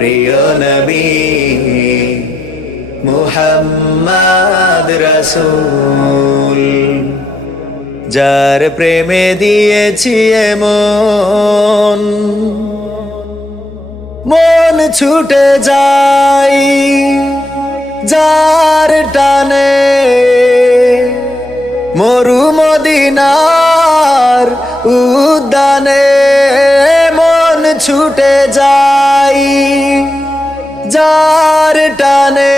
প্রিয় নবী, মুহাম্মদ রসুল, যার প্রেমে দিয়েছি এমন, মন ছুটে যাই যার টানে, মরু মদিনার উদ্যানে মন ছুটে যাই টানে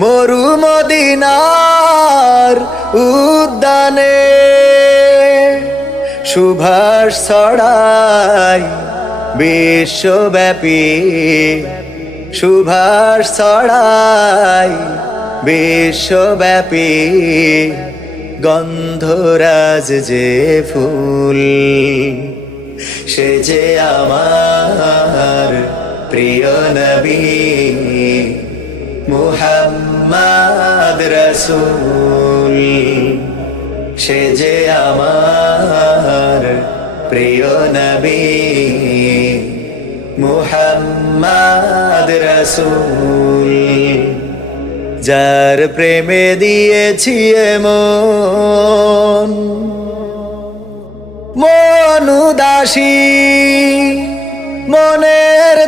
মরু মদিনার উদ্যানে সুভাষ ছড়াই বিশ্বব্যাপী সুভাষ ছড়াই বিশ্বব্যাপী গন্ধরাজ যে ফুল সে যে আমার প্রিয় নবী, মুহাম্মদ রসুল, সে যে আমার প্রিয় নবী, মুহাম্মদ রসুল। যার প্রেমে দিয়েছি এমন মনুদাসী মনের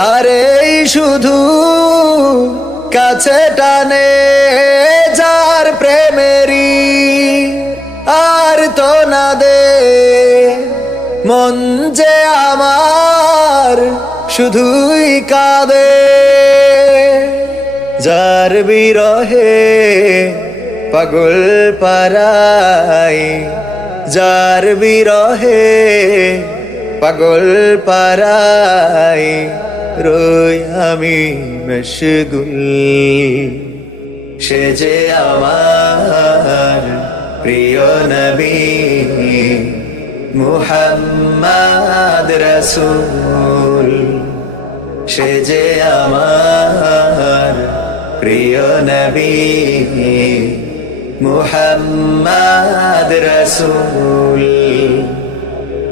তারেই শুধু কাছে টানে যার প্রেমেরই আর তো না দে। মন যে আমার শুধুই কাঁদে। যার বিরহে পাগল পারাই যার বিরহে পাগল পারাই রই আমি মশগুল। সে যে আমার প্রিয় নবী মুহাম্মদ রসুল। সে যে আমার প্রিয় নবী মুহাম্মদ রসুল।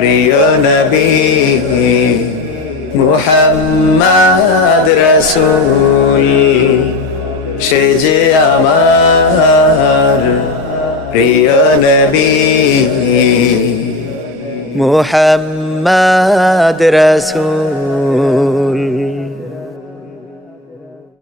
প্রিয় নবী মুহাম্মদ রসুল সে যে আমার প্রিয় নবী মুহাম্মদ রসুল।